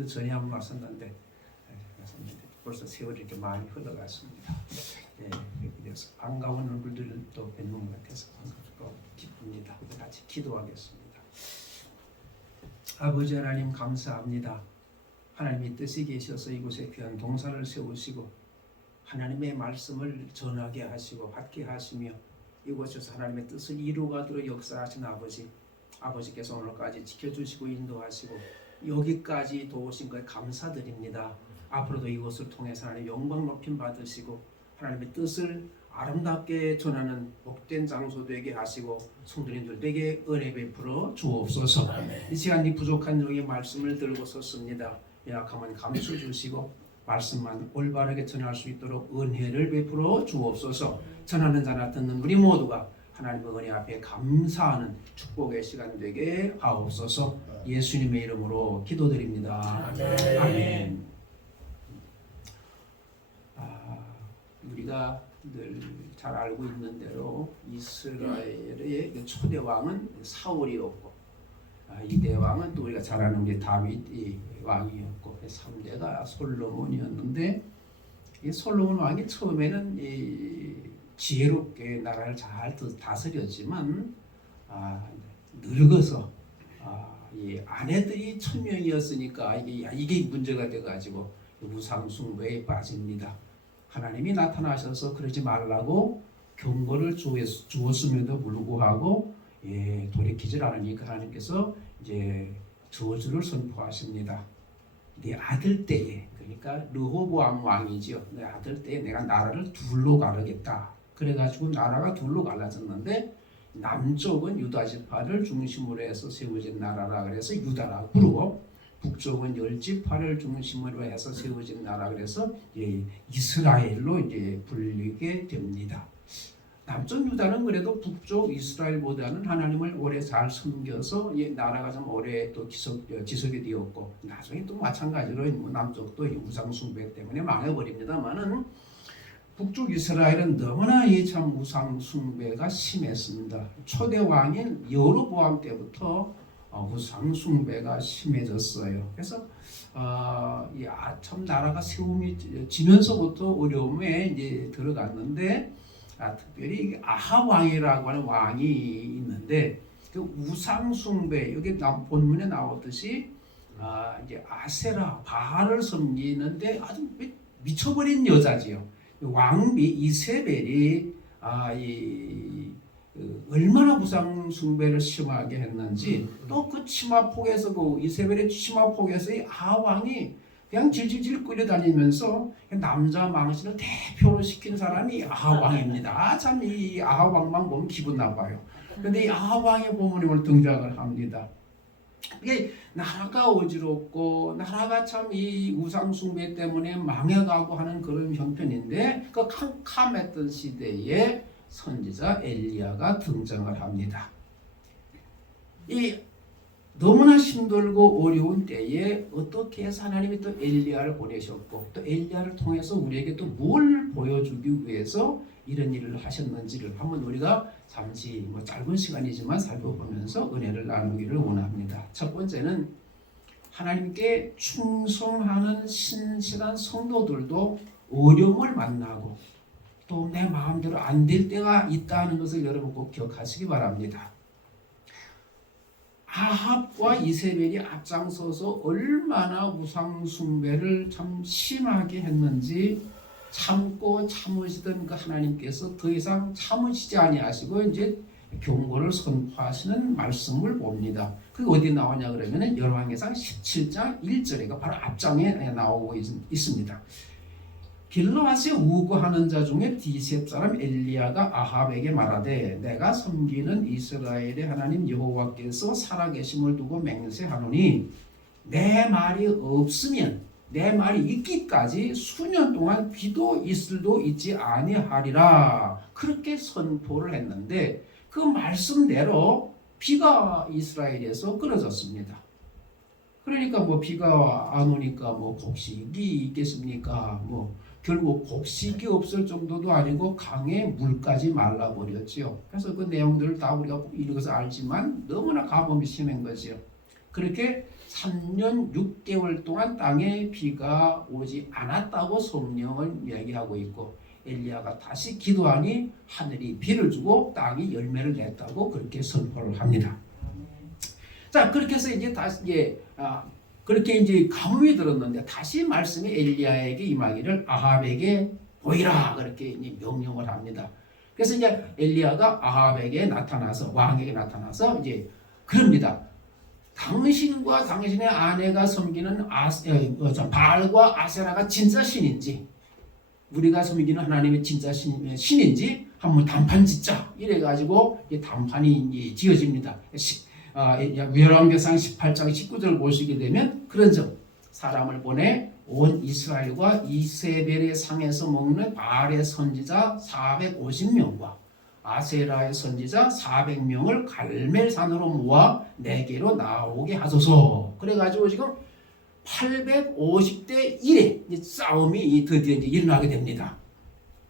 주기도 전에 한번 왔었는데 벌써 세월이 이렇게 많이 흘러갔습니다. 그래서 반가운 얼굴들을 또 뵙는 것 같아서 반갑고 기쁩니다. 같이 기도하겠습니다. 아버지 하나님 감사합니다. 하나님의 뜻이 계셔서 이곳에 귀한 동산을 세우시고 하나님의 말씀을 전하게 하시고 받게 하시며 이곳에서 하나님의 뜻을 이루가도록 역사하신 아버지께서 오늘까지 지켜주시고 인도하시고 여기까지 도우신 것에 감사드립니다. 앞으로도 이곳을 통해서 하나님 영광 높임 받으시고 하나님의 뜻을 아름답게 전하는 복된 장소 되게 하시고 성도님들에게 은혜 베풀어 주옵소서. 이 시간 이 부족한 종의 말씀을 들고 섰습니다. 약하면 감수 주시고 말씀만 올바르게 전할 수 있도록 은혜를 베풀어 주옵소서. 전하는 자나 듣는 우리 모두가 하나님의 은혜 앞에 감사하는 축복의 시간 되게 하옵소서. 예수님의 이름으로 기도드립니다. 아멘. 우리가 늘 잘 알고 있는 대로 이스라엘의 초대 왕은 사울이었고 이대 왕은 또 우리가 잘 아는 게 다윗 왕이었고 3대가 솔로몬이었는데 이 솔로몬 왕이 처음에는 지혜롭게 나라를 잘 다스렸지만 늙어서 이 아내들이 1000명이었으니까 이게 문제가 돼가지고 우상숭배에 빠집니다. 하나님이 나타나셔서 그러지 말라고 경고를 주었음에도 불구하고 돌이키질 않으니까 하나님께서 이제 저주를 선포하십니다. 네 아들 때에, 그러니까 르호보암 왕이지요. 내 아들 때에 내가 나라를 둘로 가르겠다. 그래가지고 나라가 둘로 갈라졌는데 남쪽은 유다 지파를 중심으로 해서 세워진 나라라 그래서 유다라고 부르고 북쪽은 10지파를 중심으로 해서 세워진 나라 그래서 이스라엘로 이제 불리게 됩니다. 남쪽 유다는 그래도 북쪽 이스라엘보다는 하나님을 오래 잘 섬겨서 나라가 좀 오래 또 지속이 되었고 나중에 또 마찬가지로 남쪽도 우상숭배 때문에 망해버립니다만은 북쪽 이스라엘은 너무나 참 우상숭배가 심했습니다. 초대 왕인 여로보암 때부터 우상숭배가 심해졌어요. 그래서 참 나라가 세움이 지면서부터 어려움에 이제 들어갔는데 특별히 아합 왕이라고 하는 왕이 있는데 그 우상숭배 여기 본문에 나오듯이 이제 아세라 바알을 섬기는데 아주 미쳐버린 여자지요. 왕비 이세벨이 얼마나 우상숭배를 심하게 했는지 또 그 치마폭에서 그 이세벨의 치마폭에서 이 아합왕이 그냥 질질질 끌려다니면서 남자 망신을 대표로 시킨 사람이 아합왕입니다. 참 이 아합왕만 보면 기분 나빠요. 그런데 이 아합왕의 부모님을 등장을 합니다. 이게 나라가 어지럽고 나라가 참 이 우상숭배 때문에 망해가고 하는 그런 형편인데 그 캄캄했던 시대에 선지자 엘리야가 등장을 합니다. 이 너무나 힘들고 어려운 때에 어떻게 해서 하나님이 또 엘리야를 보내셨고 또 엘리야를 통해서 우리에게 또 뭘 보여주기 위해서 이런 일을 하셨는지를 한번 우리가 잠시 짧은 시간이지만 살펴보면서 은혜를 나누기를 원합니다. 첫 번째는 하나님께 충성하는 신실한 성도들도 어려움을 만나고 또 내 마음대로 안 될 때가 있다는 것을 여러분 꼭 기억하시기 바랍니다. 아합과 이세벨이 앞장서서 얼마나 우상숭배를 참 심하게 했는지 참고 참으시던 그 하나님께서 더 이상 참으시지 아니하시고 이제 경고를 선포하시는 말씀을 봅니다. 그게 어디 나오냐 그러면은 열왕기상 17장 1절에가 바로 앞장에 나오고 있습니다. 길르앗에 우거하는 자 중에 디셉 사람 엘리야가 아합에게 말하되 내가 섬기는 이스라엘의 하나님 여호와께서 살아계심을 두고 맹세하노니 내 말이 없으면 내 말이 있기까지 수년 동안 비도 이슬도 있지 아니하리라 그렇게 선포를 했는데 그 말씀대로 비가 이스라엘에서 끊어졌습니다. 그러니까 비가 안 오니까 곡식이 있겠습니까? 결국 곡식이 없을 정도도 아니고 강에 물까지 말라버렸지요. 그래서 그 내용들을 다 우리가 읽어서 알지만 너무나 가뭄이 심한 거지요. 그렇게 3년 6개월 동안 땅에 비가 오지 않았다고 성령은 이야기하고 있고 엘리야가 다시 기도하니 하늘이 비를 주고 땅이 열매를 냈다고 그렇게 선포를 합니다. 자, 그렇게 해서 이제 다시 그렇게 이제 가뭄이 들었는데 다시 말씀이 엘리야에게 임하기를 아합에게 보이라 그렇게 이제 명령을 합니다. 그래서 이제 엘리야가 아합에게 나타나서 왕에게 나타나서 이제 그럽니다. 당신과 당신의 아내가 섬기는 바알과 아세라가 진짜 신인지 우리가 섬기는 하나님의 진짜 신인지 한번 단판 짓자 이래가지고 단판이 이제 지어집니다. 열왕기상 18장 19절을 보시게 되면 그런 점 사람을 보내 온 이스라엘과 이세벨의 상에서 먹는 바알의 선지자 450명과 아세라의 선지자 400명을 갈멜산으로 모아 내게로 나오게 하소서. 그래가지고 지금 850대 1의 싸움이 드디어 이제 일어나게 됩니다.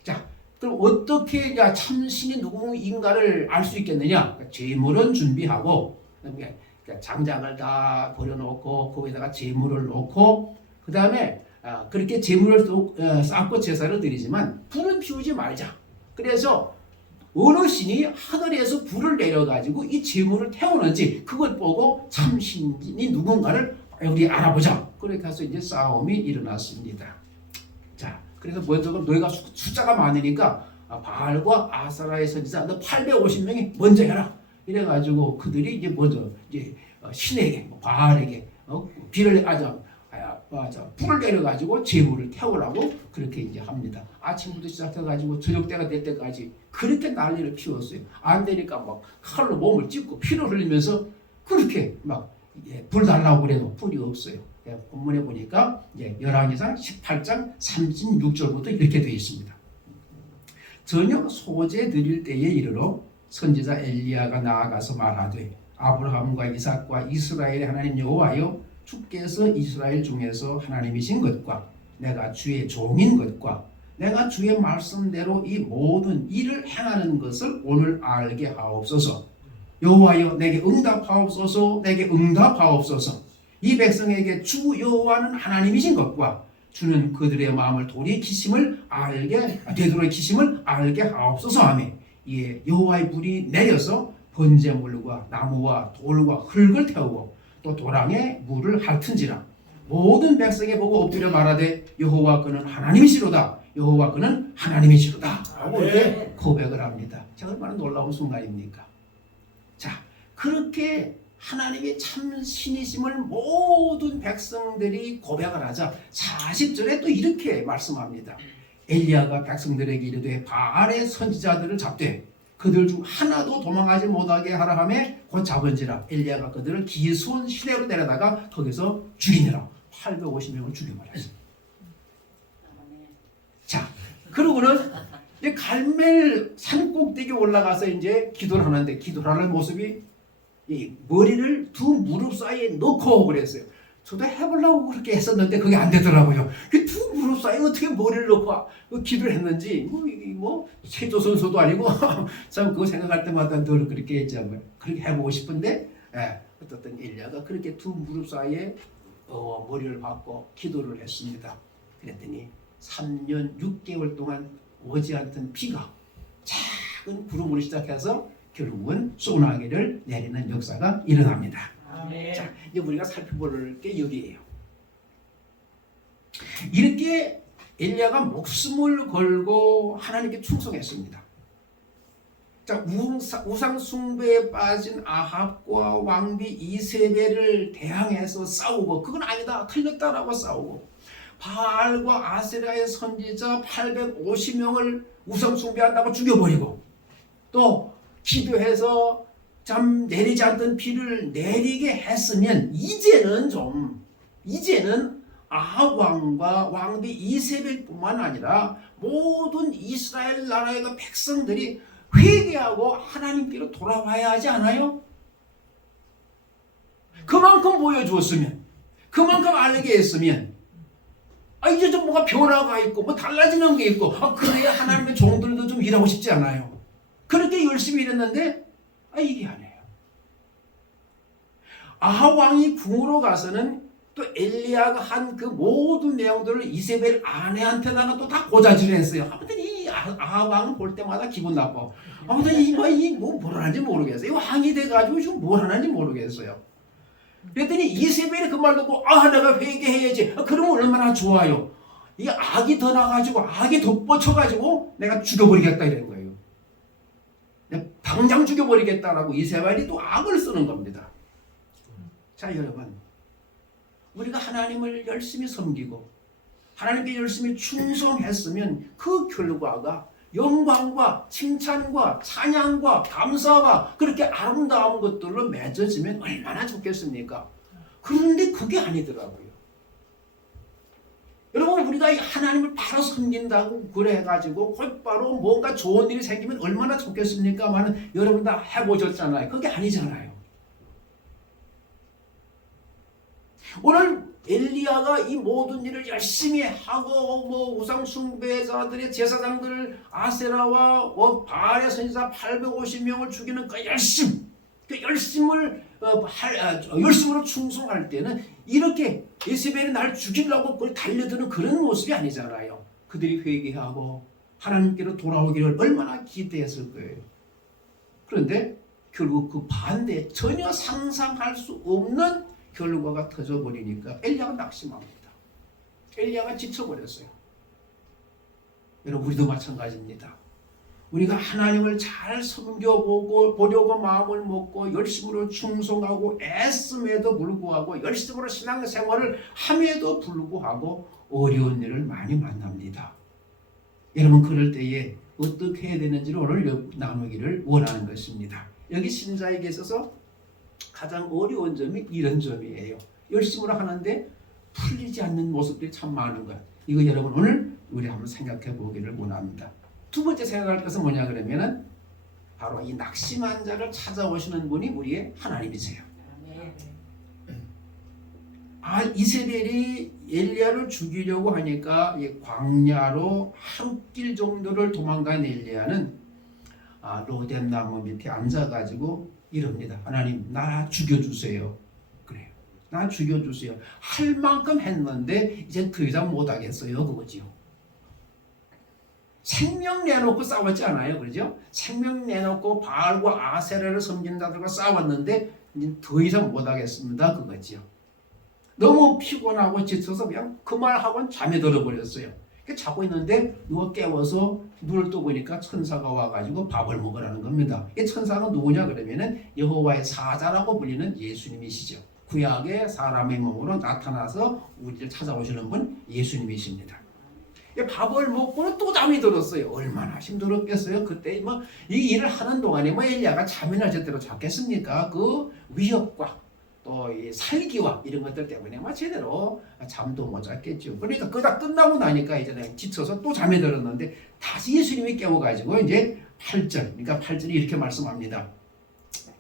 자, 그럼 어떻게 참신이 누구인가를 알 수 있겠느냐? 제물은 준비하고 장작을 다 버려놓고 거기다가 제물을 놓고 그 다음에 그렇게 제물을 쌓고 제사를 드리지만 불은 피우지 말자. 그래서 어느 신이 하늘에서 불을 내려가지고 이 제물을 태우는지 그걸 보고 참신이 누군가를 우리 알아보자. 그렇게 해서 이제 싸움이 일어났습니다. 자, 그래서 먼저 너희가 숫자가 많으니까 바알과 아사라의 선지자 850명이 먼저 해라. 이래가지고 그들이 이제 먼저 이제 신에게 바알에게 불을 내려가지고 제물을 태우라고 그렇게 이제 합니다. 아침부터 시작해가지고 저녁 때가 될 때까지 그렇게 난리를 피웠어요. 안 되니까 막 칼로 몸을 찢고 피를 흘리면서 그렇게 막 불 달라고 그래도 불이 없어요. 본문에 보니까 열왕기상 18장 36절부터 이렇게 되어 있습니다. 저녁 소재 드릴 때에 이르러 선지자 엘리야가 나아가서 말하되 아브라함과 이삭과 이스라엘의 하나님 여호와여 주께서 이스라엘 중에서 하나님이신 것과 내가 주의 종인 것과 내가 주의 말씀대로 이 모든 일을 행하는 것을 오늘 알게 하옵소서. 여호와여 내게 응답하옵소서. 내게 응답하옵소서. 이 백성에게 주 여호와는 하나님이신 것과 주는 그들의 마음을 되돌이키심을 알게 하옵소서 하며 이에 여호와의 불이 내려서 번제물과 나무와 돌과 흙을 태우고 또 도랑에 물을 핥은지라 모든 백성이 보고 엎드려 말하되 여호와 그는 하나님이시로다. 여호와 그는 하나님이시로다 라고 이렇게 고백을 합니다. 자, 얼마나 놀라운 순간입니까? 자, 그렇게 하나님의 참 신이심을 모든 백성들이 고백을 하자 40절에 또 이렇게 말씀합니다. 엘리야가 백성들에게 이르되 바알의 선지자들을 잡되 그들 중 하나도 도망하지 못하게 하라 하며 곧 잡은지라 엘리야가 그들을 기손 시내로 데려다가 거기서 죽이니라. 850명을 죽여버렸어요. 자, 그러고는 이제 갈멜 산 꼭대기 올라가서 이제 기도를 하는데 기도를 하는 모습이 이 머리를 두 무릎 사이에 넣고 그랬어요. 저도 해보려고 그렇게 했었는데 그게 안 되더라고요. 그 두 무릎 사이에 어떻게 머리를 넣고 기도를 했는지 체조 선수도 아니고 참 그거 생각할 때마다 늘 그렇게 했잖아요. 그렇게 해보고 싶은데 어떤 엘리야가 그렇게 두 무릎 사이에 머리를 박고 기도를 했습니다. 그랬더니 3년 6개월 동안 오지 않던 비가 작은 구름으로 시작해서 결국은 소나기를 내리는 역사가 일어납니다. 아멘. 자, 이제 우리가 살펴볼 게 여기에요. 이렇게 엘리야가 목숨을 걸고 하나님께 충성했습니다. 자, 우상 숭배에 빠진 아합과 왕비 이세벨을 대항해서 싸우고 그건 아니다 틀렸다라고 싸우고 바알과 아세라의 선지자 850명을 우상 숭배한다고 죽여버리고 또 기도해서 참 내리지 않던 비를 내리게 했으면 이제는 아합 왕과 왕비 이세벨뿐만 아니라 모든 이스라엘 나라의 백성들이 회개하고 하나님께로 돌아와야 하지 않아요? 그만큼 보여주었으면 그만큼 알게 했으면 이제 좀 뭐가 변화가 있고 뭐 달라지는 게 있고 그래야 하나님의 종들도 좀 일하고 싶지 않아요? 그렇게 열심히 일했는데 이게 아니에요. 아합 왕이 궁으로 가서는 또 엘리야가 한 그 모든 내용들을 이세벨 아내한테다가 또 다 고자질을 했어요. 아무튼 이 아합 왕은 볼 때마다 기분 나빠. 아무튼 뭘 하는지 모르겠어요. 왕이 돼가지고 지금 뭘 하는지 모르겠어요. 그랬더니 이세벨이 그 말 듣고 내가 회개해야지. 그러면 얼마나 좋아요. 이 악이 더 나가지고 악이 덧붙여가지고 내가 죽여버리겠다 이런 거예요. 내가 당장 죽여버리겠다라고 이세벨이 또 악을 쓰는 겁니다. 자 여러분, 우리가 하나님을 열심히 섬기고 하나님께 열심히 충성했으면 그 결과가 영광과 칭찬과 찬양과 감사와 그렇게 아름다운 것들로 맺어지면 얼마나 좋겠습니까? 그런데 그게 아니더라고요. 여러분, 우리가 하나님을 바로 섬긴다고 그래가지고 곧바로 뭔가 좋은 일이 생기면 얼마나 좋겠습니까만 여러분 다 해보셨잖아요. 그게 아니잖아요. 오늘 엘리야가 이 모든 일을 열심히 하고 우상 숭배자들의 제사장들 아세라와 바알의 선지자 850명을 죽이는 그 열심으로 충성할 때는 이렇게 이세벨이 날 죽이려고 그걸 달려드는 그런 모습이 아니잖아요. 그들이 회개하고 하나님께로 돌아오기를 얼마나 기대했을 거예요. 그런데 결국 그 반대, 전혀 상상할 수 없는 결과가 터져버리니까 엘리야가 낙심합니다. 엘리야가 지쳐버렸어요. 여러분, 우리도 마찬가지입니다. 우리가 하나님을 잘 섬겨보려고 마음을 먹고 열심으로 충성하고 애씀에도 불구하고 열심으로 신앙생활을 함에도 불구하고 어려운 일을 많이 만납니다. 여러분, 그럴 때에 어떻게 해야 되는지를 오늘 나누기를 원하는 것입니다. 여기 신자에게 있어서 가장 어려운 점이 이런 점이에요. 열심으로 하는데 풀리지 않는 모습들이 참 많은 것. 이거 여러분 오늘 우리 한번 생각해 보기를 원합니다. 두 번째 생각할 것은 뭐냐 그러면은 바로 이 낙심한 자를 찾아오시는 분이 우리의 하나님이세요. 이세벨이 엘리야를 죽이려고 하니까 광야로 하룻길 정도를 도망간 엘리야는 로뎀 나무 밑에 앉아가지고 이럽니다. 하나님, 나 죽여주세요. 그래요. 나 죽여주세요. 할 만큼 했는데 이제 더 이상 못하겠어요. 그거지요. 생명 내놓고 싸웠지 않아요. 그러죠? 생명 내놓고 바알과 아세라를 섬기는 자들과 싸웠는데 이제 더 이상 못하겠습니다. 그거지요. 너무 피곤하고 지쳐서 그냥 그 말하고는 잠에 들어버렸어요. 자고 있는데 누가 깨워서 눈을 떠보니까 천사가 와가지고 밥을 먹으라는 겁니다. 이 천사가 누구냐 그러면은 여호와의 사자라고 불리는 예수님이시죠. 구약의 사람의 몸으로 나타나서 우리를 찾아오시는 분 예수님이십니다. 밥을 먹고는 또 잠이 들었어요. 얼마나 힘들었겠어요. 그때 이 일을 하는 동안에 엘리야가 잠이나 제대로 잤겠습니까? 그 위협과 또 이 살기와 이런 것들 때문에 제대로 잠도 못 잤겠죠. 그러니까 그다 끝나고 나니까 이제 지쳐서 또 잠에 들었는데 다시 예수님이 깨워가지고 이제 8절, 그러니까 8절이 이렇게 말씀합니다.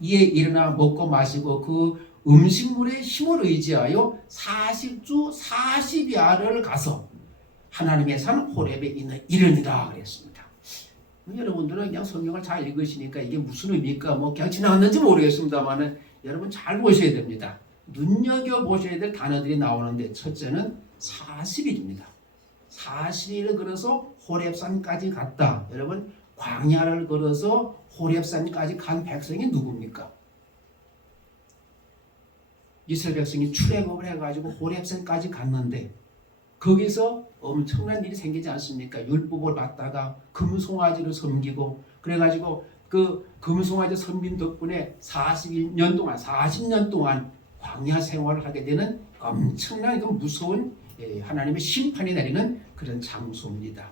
이에 일어나 먹고 마시고 그 음식물의 힘을 의지하여 40주 40야를 가서 하나님의 산 호렙에 있는 이르니라 그랬습니다. 여러분들은 그냥 성경을 잘 읽으시니까 이게 무슨 의미일까 그냥 지나갔는지 모르겠습니다만은 여러분 잘 보셔야 됩니다. 눈여겨보셔야 될 단어들이 나오는데 첫째는 40일입니다. 40일을 걸어서 호렙산까지 갔다. 여러분, 광야를 걸어서 호렙산까지 간 백성이 누굽니까? 이스라엘 백성이 출애굽을 해가지고 호렙산까지 갔는데 거기서 엄청난 일이 생기지 않습니까? 율법을 받다가 금송아지를 섬기고 그래가지고 그 금송아지 섬긴 덕분에 40년 동안 광야 생활을 하게 되는 엄청난 무서운 하나님의 심판이 내리는 그런 장소입니다.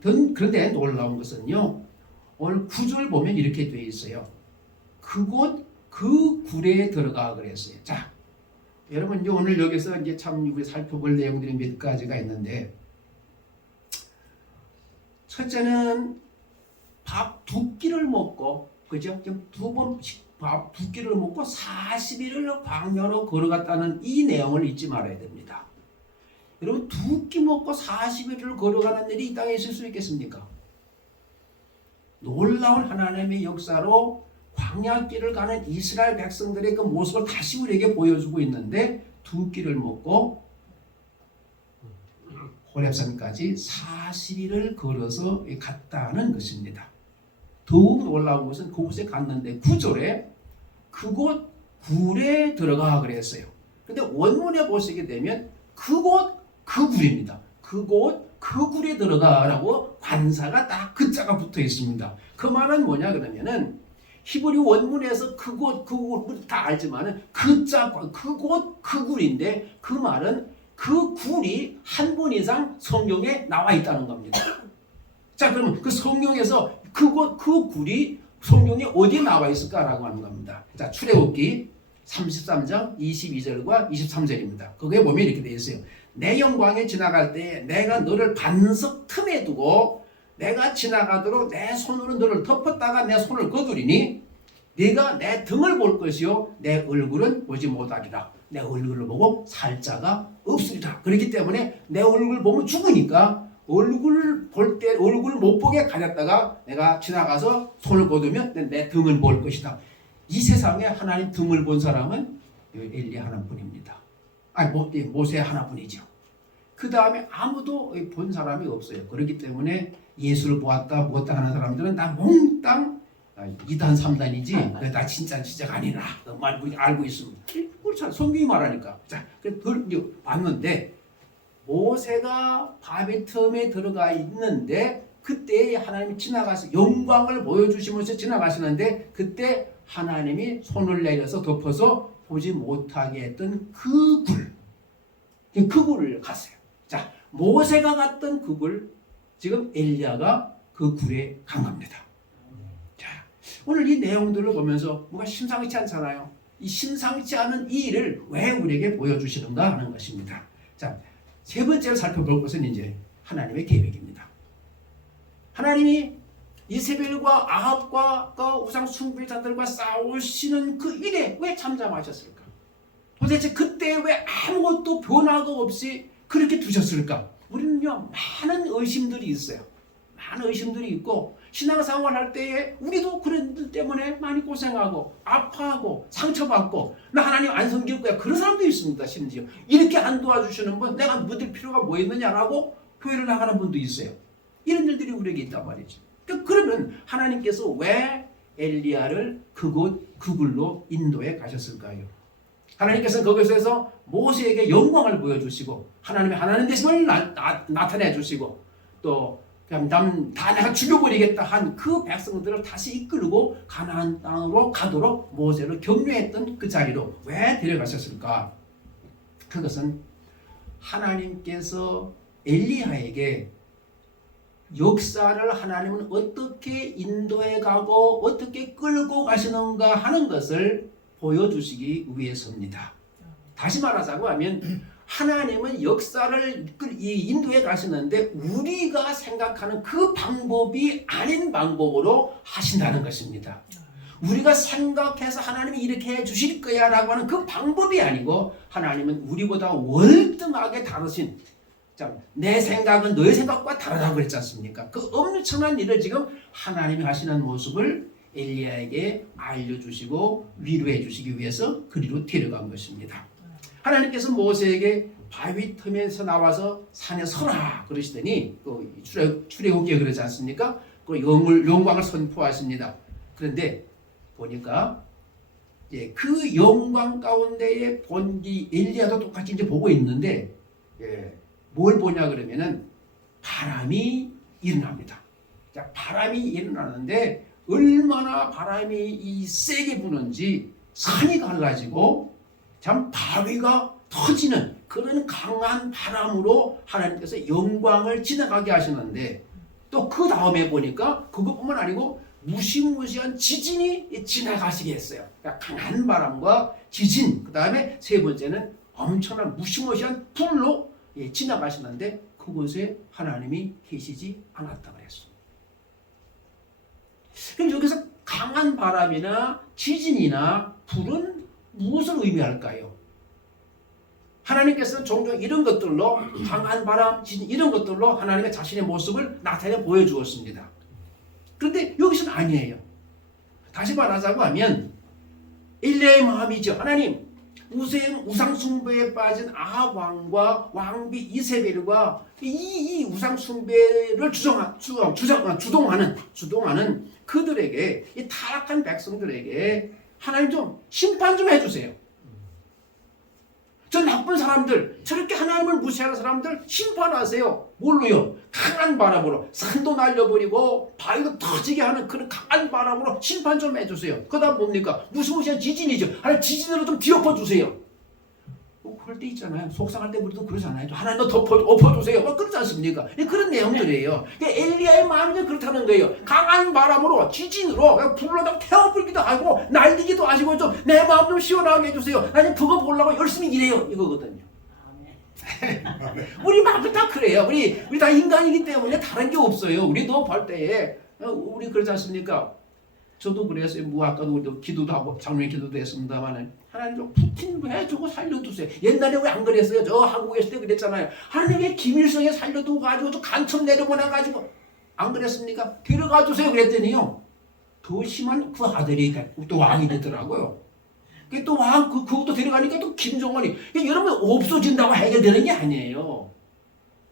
그런데 놀라운 것은요, 오늘 9절 보면 이렇게 되어 있어요. 그곳 그 굴에 들어가 그랬어요. 자, 여러분 이제 오늘 여기서 이제 참 우리 살펴볼 내용들이 몇 가지가 있는데, 첫째는 밥 두 끼를 먹고, 그죠? 두 번씩 밥 두 끼를 먹고 40일을 광야로 걸어갔다는 이 내용을 잊지 말아야 됩니다. 여러분, 두 끼 먹고 40일을 걸어가는 일이 이 땅에 있을 수 있겠습니까? 놀라운 하나님의 역사로 광야길을 가는 이스라엘 백성들의 그 모습을 다시 우리에게 보여주고 있는데 두 끼를 먹고 호렙산까지 40일을 걸어서 갔다는 것입니다. 더욱 놀라운 것은 그곳에 갔는데 9절에 그곳 굴에 들어가 그랬어요. 근데 원문에 보시게 되면 그곳 그 굴입니다. 그곳 그 굴에 들어가라고 관사가 딱 그 자가 붙어 있습니다. 그 말은 뭐냐 그러면은 히브리 원문에서 그곳 그곳 다 알지만은 그 자 그곳 그 굴인데 그 말은 그 굴이 한 번 이상 성경에 나와 있다는 겁니다. 자, 그러면 그 성경에서 그곳 그 굴이 성경에 어디에 나와 있을까라고 하는 겁니다. 자, 출애굽기 33장 22절과 23절입니다. 거기에 보면 이렇게 되어 있어요. 내 영광에 지나갈 때 내가 너를 반석 틈에 두고 내가 지나가도록 내 손으로 너를 덮었다가 내 손을 거두리니 네가 내 등을 볼 것이요 내 얼굴은 보지 못하리라. 내 얼굴을 보고 살 자가 없으리라. 그렇기 때문에 내 얼굴 보면 죽으니까 얼굴 볼 때 얼굴 못 보게 가렸다가 내가 지나가서 손을 거두면 내 등을 볼 것이다. 이 세상에 하나님 등을 본 사람은 엘리 하나뿐입니다. 아니 모세 하나뿐이죠. 그 다음에 아무도 본 사람이 없어요. 그렇기 때문에 예수를 보았다 하는 사람들은 다 몽땅 2단 3단이지 나 진짜가 아니라 알고 있습니다. 성경이 말하니까. 자, 그걸 봤는데 모세가 바위 틈에 들어가 있는데 그때 하나님이 지나가서 영광을 보여주시면서 지나가시는데 그때 하나님이 손을 내려서 덮어서 보지 못하게 했던 그 굴을 갔어요. 자, 모세가 갔던 그 굴, 지금 엘리야가 그 굴에 간 겁니다. 자, 오늘 이 내용들을 보면서 뭐가 심상치 않잖아요. 이 심상치 않은 이 일을 왜 우리에게 보여주시는가 하는 것입니다. 자, 세 번째로 살펴볼 것은 이제 하나님의 계획입니다. 하나님이 이세벨과 아합과 그 우상 숭배자들과 싸우시는 그 일에 왜 잠잠하셨을까? 도대체 그때 왜 아무것도 변화가 없이 그렇게 두셨을까? 우리는요 많은 의심들이 있어요. 많은 의심들이 있고 신앙생활 할 때에 우리도 그런 일 때문에 많이 고생하고 아파하고 상처받고 나 하나님 안 섬길 거야 그런 사람도 있습니다. 심지어 이렇게 안 도와주시는 분 내가 믿을 필요가 뭐 있느냐라고 교회를 나가는 분도 있어요. 이런 일들이 우리에게 있단 말이죠. 그러면 하나님께서 왜 엘리야를 그곳 그 굴로 인도해 가셨을까요? 하나님께서는 거기서 모세에게 영광을 보여주시고 하나님의 하나님 되심을 나타내 주시고 또 그냥 다 내가 죽여버리겠다 한 그 백성들을 다시 이끌고 가나안 땅으로 가도록 모세를 격려했던 그 자리로 왜 데려가셨을까? 그것은 하나님께서 엘리야에게 역사를 하나님은 어떻게 인도해 가고 어떻게 끌고 가시는가 하는 것을 보여주시기 위해서입니다. 다시 말하자고 하면 하나님은 역사를 인도해 가시는데 우리가 생각하는 그 방법이 아닌 방법으로 하신다는 것입니다. 우리가 생각해서 하나님이 이렇게 해주실 거야 라고 하는 그 방법이 아니고 하나님은 우리보다 월등하게 다르신 내 생각은 너의 생각과 다르다고 그랬지 않습니까? 그 엄청난 일을 지금 하나님이 하시는 모습을 엘리야에게 알려주시고 위로해 주시기 위해서 그리로 데려간 것입니다. 하나님께서 모세에게 바위 틈에서 나와서 산에 서라 그러시더니 출애굽기에 그러지 않습니까? 그 영광을 선포하십니다. 그런데 보니까 그 영광 가운데에 본 이 엘리야도 똑같이 이제 보고 있는데 뭘 보냐 그러면은 바람이 일어납니다. 자, 바람이 일어나는데 얼마나 바람이 세게 부는지 산이 갈라지고 참 바위가 터지는 그런 강한 바람으로 하나님께서 영광을 지나가게 하시는데 또 그 다음에 보니까 그것뿐만 아니고 무시무시한 지진이 지나가시게 했어요. 그러니까 강한 바람과 지진, 그 다음에 세 번째는 엄청난 무시무시한 불로 지나가시는데 그곳에 하나님이 계시지 않았다 그랬습니다. 그럼 여기서 강한 바람이나 지진이나 불은 무엇을 의미할까요? 하나님께서는 종종 이런 것들로 강한 바람, 지진 이런 것들로 하나님의 자신의 모습을 나타내 보여주었습니다. 그런데 여기서는 아니에요. 다시 말하자고 하면 엘리야의 마음이죠. 하나님, 우상 숭배에 빠진 아합 왕과 왕비 이세벨과 이 우상 숭배를 주동하는 그들에게, 이 타락한 백성들에게 하나님 좀 심판 좀 해주세요. 저 나쁜 사람들, 저렇게 하나님을 무시하는 사람들 심판하세요. 뭘로요? 강한 바람으로, 산도 날려버리고 바위도 터지게 하는 그런 강한 바람으로 심판 좀 해주세요. 그다음 뭡니까? 무시무시한 지진이죠. 하나님 지진으로 좀 뒤엎어주세요. 그럴 때 있잖아요. 속상할 때 우리도 그러잖아요. 하나님 너 엎어주세요. 그렇지 않습니까? 그런 내용들이에요. 엘리야의 마음이 그렇다는 거예요. 강한 바람으로, 지진으로 불로다 태워버리기도 하고 날리기도 하시고 좀 내 마음 좀 시원하게 해주세요. 아니 그거 보려고 열심히 일해요. 이거거든요. 우리 마음도 다 그래요. 우리 다 인간이기 때문에 다른 게 없어요. 우리도 볼 때에 우리 그러지 않습니까? 저도 그랬어요. 아까도 우리도 기도도 하고 장로님 기도도 했습니다만 하나님 좀 푸틴 왜 저거 살려두세요. 옛날에 왜 안 그랬어요? 저 한국에 있을 때 그랬잖아요. 하나님 왜 김일성에 살려두고 가지고 저 간첩 내려보내가지고 안 그랬습니까? 데려가 주세요 그랬더니요. 더 심한 그 아들이 또 왕이 되더라고요. 또 왕 그것도 데려가니까 또 김정은이 여러분 없어진다고 해결되는 게 아니에요.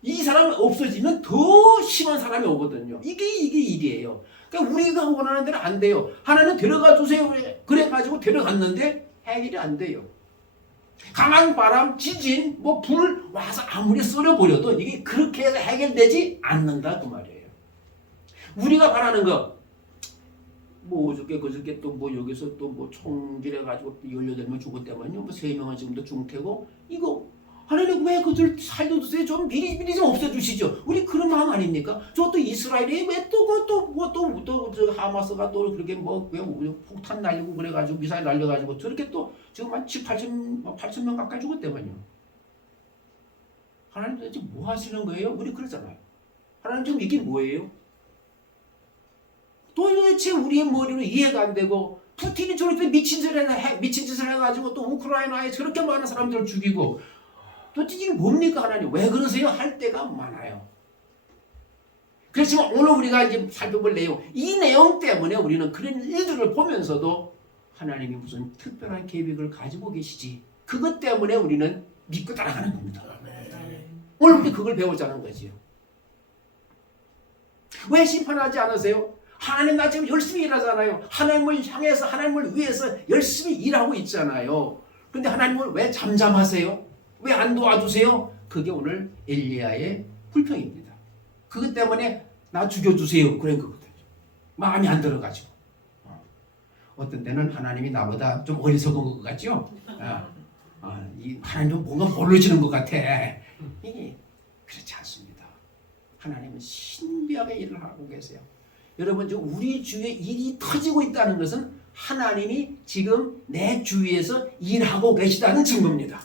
이 사람이 없어지면 더 심한 사람이 오거든요. 이게 일이에요. 그러니까 우리가 원하는 대로 안 돼요. 하나님 데려가 주세요. 그래가지고 데려갔는데 해결이 안 돼요. 강한 바람, 지진, 불 와서 아무리 썰어버려도 이게 그렇게 해서 해결되지 않는다 그 말이에요. 우리가 바라는 거 어저께 그저께 또 여기서 또 총질해가지고 18명 죽었다면요. 3명은 지금도 중태고 이거 하나님 왜 그들 살려두세요? 좀 미리 좀 없애주시죠. 우리 그런 마음 아닙니까? 저또 이스라엘이 왜 또 하마스가 또 그렇게 폭탄 날리고 그래가지고 미사일 날려가지고 저렇게 또 지금 한 8천 명 가까이 죽었대만요. 하나님 도대체 뭐 하시는 거예요? 우리 그러잖아요. 하나님 지금 이게 뭐예요? 도대체 우리의 머리로 이해가 안 되고 푸틴이 저렇게 미친 짓을 해가지고 또 우크라이나에 저렇게 많은 사람들을 죽이고 도대체 이게 뭡니까 하나님? 왜 그러세요? 할 때가 많아요. 그렇지만 오늘 우리가 이제 살펴볼 내용, 이 내용 때문에 우리는 그런 일들을 보면서도 하나님이 무슨 특별한 계획을 가지고 계시지. 그것 때문에 우리는 믿고 따라가는 겁니다. 오늘 우리 그걸 배우자는 거지요. 왜 심판하지 않으세요? 하나님 나 지금 열심히 일하잖아요. 하나님을 향해서 하나님을 위해서 열심히 일하고 있잖아요. 근데 하나님을 왜 잠잠하세요? 왜 안 도와주세요? 그게 오늘 엘리야의 불평입니다. 그것 때문에 나 죽여주세요. 그런 거거든요. 마음이 안 들어가지고. 어떤 때는 하나님이 나보다 좀 어리석은 것 같죠? 하나님 좀 뭔가 모르시는 것 같아. 이게 그렇지 않습니다. 하나님은 신비하게 일을 하고 계세요. 여러분 지금 우리 주위에 일이 터지고 있다는 것은 하나님이 지금 내 주위에서 일하고 계시다는 증거입니다.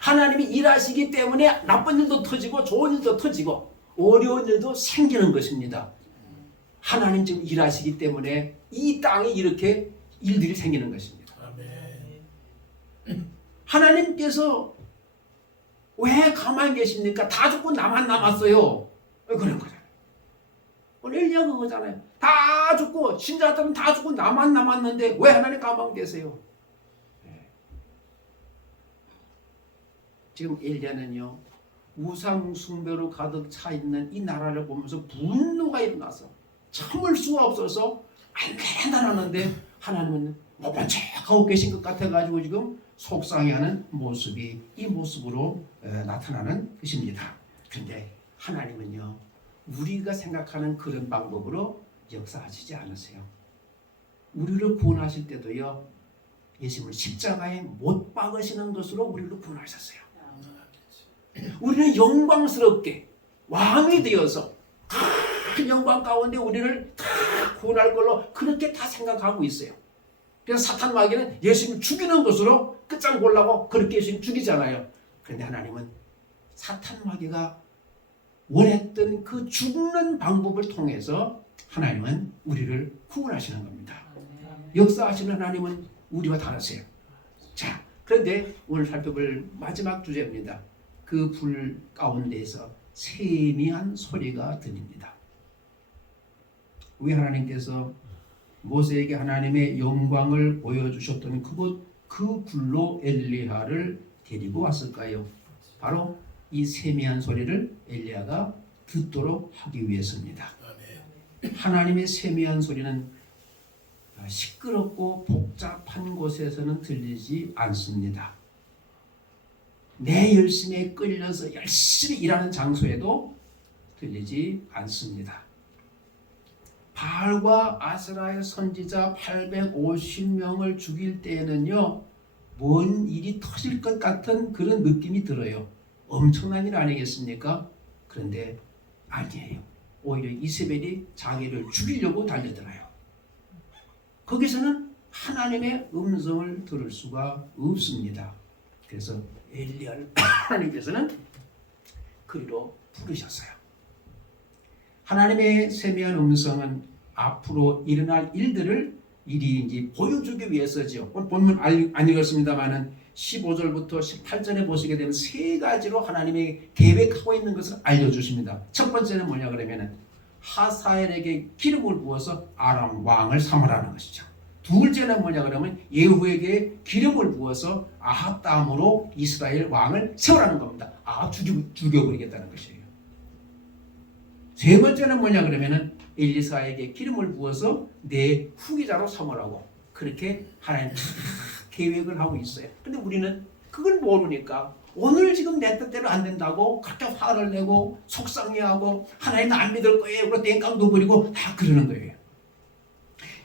하나님이 일하시기 때문에 나쁜 일도 터지고 좋은 일도 터지고 어려운 일도 생기는 것입니다. 하나님 지금 일하시기 때문에 이 땅에 이렇게 일들이 생기는 것입니다. 하나님께서 왜 가만히 계십니까? 다 죽고 나만 남았어요. 왜 그런 거잖아요. 오늘 엘리야 그거잖아요. 다 죽고 신자들은 다 죽고 나만 남았는데 왜 하나님 가만히 계세요? 지금 엘리야는요 우상 숭배로 가득 차 있는 이 나라를 보면서 분노가 일어나서 참을 수가 없어서 안 된다는데 하나님은 못본 척하고 계신 것 같아가지고 지금 속상해하는 모습이 이 모습으로 나타나는 것입니다. 그런데 하나님은요 우리가 생각하는 그런 방법으로 역사하시지 않으세요. 우리를 구원하실 때도요 예수님을 십자가에 못 박으시는 것으로 우리를 구원하셨어요. 우리는 영광스럽게 왕이 되어서 큰 영광 가운데 우리를 다 구원할 걸로 그렇게 다 생각하고 있어요. 그래서 사탄 마귀는 예수님을 죽이는 것으로 끝장 보려고 그렇게 예수님 죽이잖아요. 그런데 하나님은 사탄 마귀가 원했던 그 죽는 방법을 통해서 하나님은 우리를 구원하시는 겁니다. 역사하시는 하나님은 우리와 다르세요. 자, 그런데 오늘 살펴볼 마지막 주제입니다. 그 불 가운데에서 세미한 소리가 들립니다. 왜 하나님께서 모세에게 하나님의 영광을 보여주셨던 그곳 그 굴로 엘리야를 데리고 왔을까요? 바로 이 세미한 소리를 엘리야가 듣도록 하기 위해서입니다. 하나님의 세미한 소리는 시끄럽고 복잡한 곳에서는 들리지 않습니다. 내 열심에 끌려서 열심히 일하는 장소에도 들리지 않습니다. 바알과 아세라의 선지자 850명을 죽일 때에는요, 뭔 일이 터질 것 같은 그런 느낌이 들어요. 엄청난 일 아니겠습니까? 그런데 아니에요. 오히려 이세벨이 자기를 죽이려고 달려들어요. 거기서는 하나님의 음성을 들을 수가 없습니다. 그래서 엘리야를 하나님께서는 그리로 부르셨어요. 하나님의 세미한 음성은 앞으로 일어날 일들을 일인지 보여주기 위해서죠. 본문 안 읽었습니다만은 15절부터 18절에 보시게 되면 세 가지로 하나님이 계획하고 있는 것을 알려주십니다. 첫 번째는 뭐냐 그러면은 하사엘에게 기름을 부어서 아람 왕을 삼으라는 것이죠. 둘째는 뭐냐 그러면 예후에게 기름을 부어서 아합 다음으로 이스라엘 왕을 세우라는 겁니다. 아합 죽여버리겠다는 것이에요. 세 번째는 뭐냐 그러면은 엘리사에게 기름을 부어서 내 후계자로 삼으라고 그렇게 하나님 계획을 하고 있어요. 근데 우리는 그걸 모르니까 오늘 지금 내 뜻대로 안 된다고 그렇게 화를 내고 속상해하고 하나님 안 믿을 거예요. 그리고 땡깡도 부리고 다 그러는 거예요.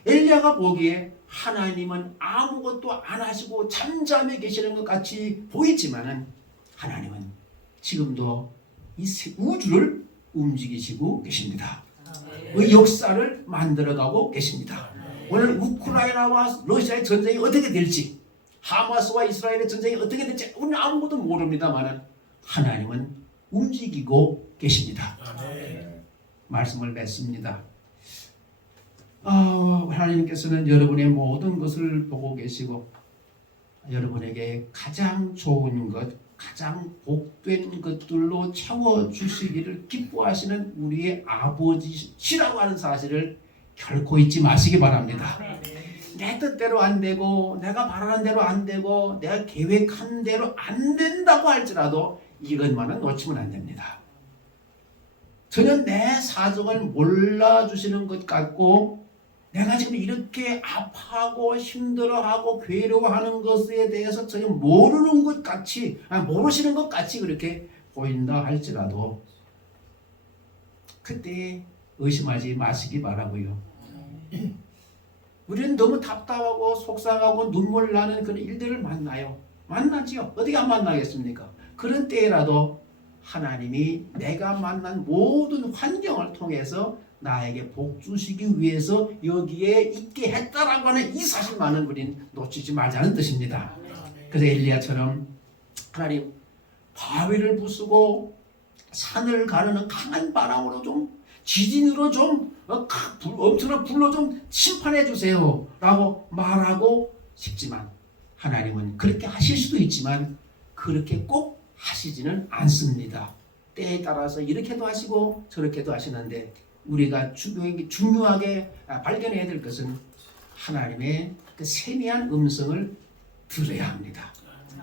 엘리야가 보기에 하나님은 아무것도 안 하시고 잠잠해 계시는 것 같이 보이지만은 하나님은 지금도 이 우주를 움직이시고 계십니다. 그 역사를 만들어가고 계십니다. 오늘 우크라이나와 러시아의 전쟁이 어떻게 될지, 하마스와 이스라엘의 전쟁이 어떻게 될지 우리는 아무것도 모릅니다만 하나님은 움직이고 계십니다. 말씀을 맺습니다. 하나님께서는 여러분의 모든 것을 보고 계시고 여러분에게 가장 좋은 것, 가장 복된 것들로 채워주시기를 기뻐하시는 우리의 아버지시라고 하는 사실을 결코 잊지 마시기 바랍니다. 내 뜻대로 안 되고 내가 바라는 대로 안 되고 내가 계획한 대로 안 된다고 할지라도 이것만은 놓치면 안 됩니다. 전혀 내 사정을 몰라주시는 것 같고 내가 지금 이렇게 아파하고 힘들어하고 괴로워하는 것에 대해서 전혀 모르는 것 같이 모르시는 것 같이 그렇게 보인다 할지라도 그때 의심하지 마시기 바라고요. 우리는 너무 답답하고 속상하고 눈물 나는 그런 일들을 만나지요. 어떻게 안 만나겠습니까? 그런 때라도 하나님이 내가 만난 모든 환경을 통해서 나에게 복 주시기 위해서 여기에 있게 했다라고 하는 이 사실만은 우리는 놓치지 말자는 뜻입니다. 그래서 엘리야처럼 하나님 바위를 부수고 산을 가르는 강한 바람으로 좀 지진으로 좀 엄청난 불로 좀 심판해 주세요 라고 말하고 싶지만 하나님은 그렇게 하실 수도 있지만 그렇게 꼭 하시지는 않습니다. 때에 따라서 이렇게도 하시고 저렇게도 하시는데 우리가 중요하게 발견해야 될 것은 하나님의 그 세미한 음성을 들어야 합니다.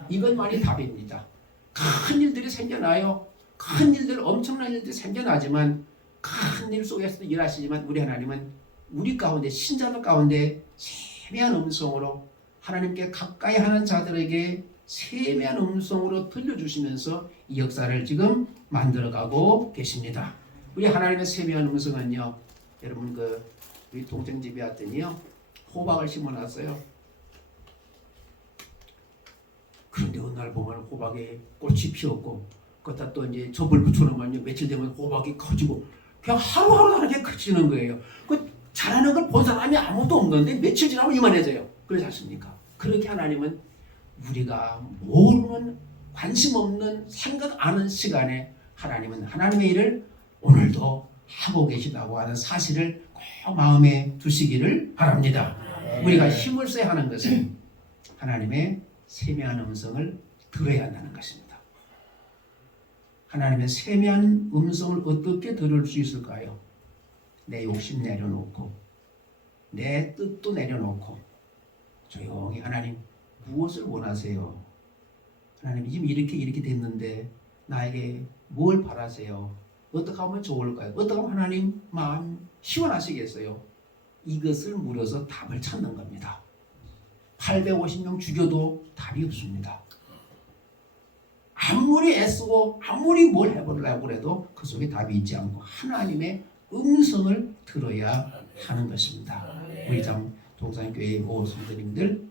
이것만이 답입니다. 큰 일들이 생겨나요. 큰 일들, 엄청난 일들이 생겨나지만 큰 일 속에서도 일하시지만 우리 하나님은 우리 가운데 신자들 가운데 세미한 음성으로 하나님께 가까이 하는 자들에게 세미한 음성으로 들려주시면서 이 역사를 지금 만들어가고 계십니다. 우리 하나님의 세미한 음성은요, 여러분 우리 동생 집에 왔더니요 호박을 심어놨어요. 그런데 어느 날 보면 호박에 꽃이 피었고 거기다 또 이제 접을 붙여놓으면 며칠 되면 호박이 커지고 그냥 하루하루 다르게 커지는 거예요. 그 자라는 걸 본 사람이 아무도 없는데 며칠 지나면 이만해져요. 그러지 않습니까? 그렇게 하나님은 우리가 모르는 관심 없는 생각 안 하는 시간에 하나님은 하나님의 일을 오늘도 하고 계시다고 하는 사실을 꼭 마음에 두시기를 바랍니다. 우리가 힘을 써야 하는 것은 하나님의 세미한 음성을 들어야 한다는 것입니다. 하나님의 세미한 음성을 어떻게 들을 수 있을까요? 내 욕심 내려놓고 내 뜻도 내려놓고 조용히 하나님 무엇을 원하세요? 하나님 지금 이렇게 됐는데 나에게 뭘 바라세요? 어떻게 하면 좋을까요? 어떻게 하면 하나님 마음 시원하시겠어요? 이것을 물어서 답을 찾는 겁니다. 850명 죽여도 답이 없습니다. 아무리 애쓰고 아무리 뭘 해보려고 해도 그 속에 답이 있지 않고 하나님의 음성을 들어야 하는 것입니다. 우리 참 동산교회 모성도님들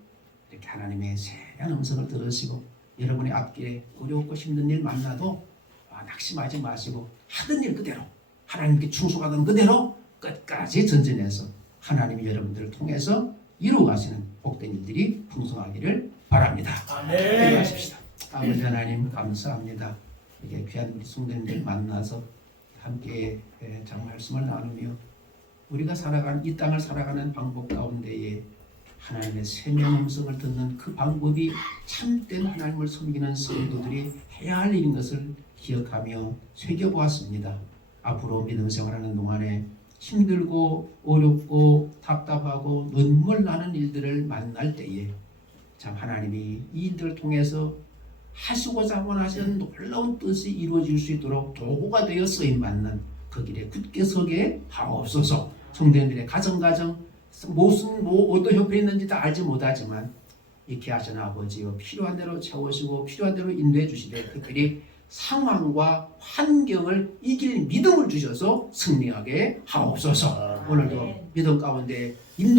이렇게 하나님의 세한 음성을 들으시고 여러분의 앞길에 어렵고 힘든 일 만나도 낙심하지 마시고 하던 일 그대로 하나님께 충성하던 그대로 끝까지 전진해서 하나님이 여러분들을 통해서 이루어가시는 복된 일들이 풍성하기를 바랍니다. 기도하십시다. 아버지 하나님 감사합니다. 이렇게 귀한 우리 성도님들 만나서 함께 참 말씀을 나누며 우리가 살아가는 이 땅을 살아가는 방법 가운데에 하나님의 생명 음성을 듣는 그 방법이 참된 하나님을 섬기는 성도들이 해야 할 일인 것을 기억하며 새겨보았습니다. 앞으로 믿음 생활하는 동안에 힘들고 어렵고 답답하고 눈물 나는 일들을 만날 때에 참 하나님이 이 일들을 통해서 하시고자 원하시는 놀라운 뜻이 이루어질 수 있도록 도구가 되어 쓰임 받는 그 길에 굳게 서게 하옵소서. 성도님들의 가정 무슨 어떤 형편이 있는지 다 알지 못하지만 이렇게 하시는 아버지요 필요한 대로 채우시고 필요한 대로 인도해 주시되 특별히 상황과 환경을 이길 믿음을 주셔서 승리하게 하옵소서. 오늘도 믿음 가운데 인도